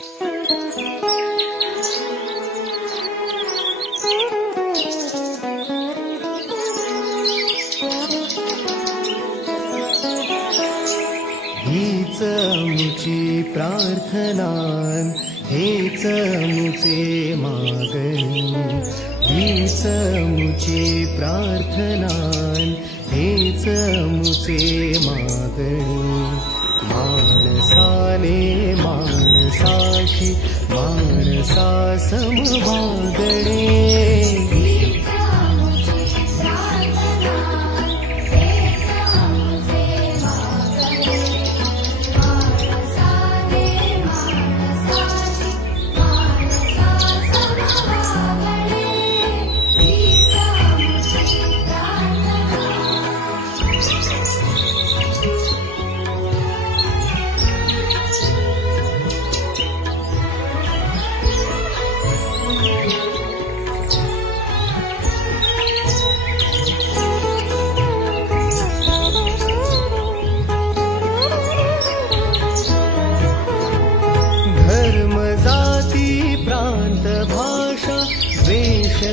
हीच आमची प्रार्थना, हेच आमचे मागणी. हीच आमची प्रार्थना, हेच आमचे मागणी. माणसाने माणसाशी माणसा समभागणे. धर्म जाती प्रांत भाषा द्वेष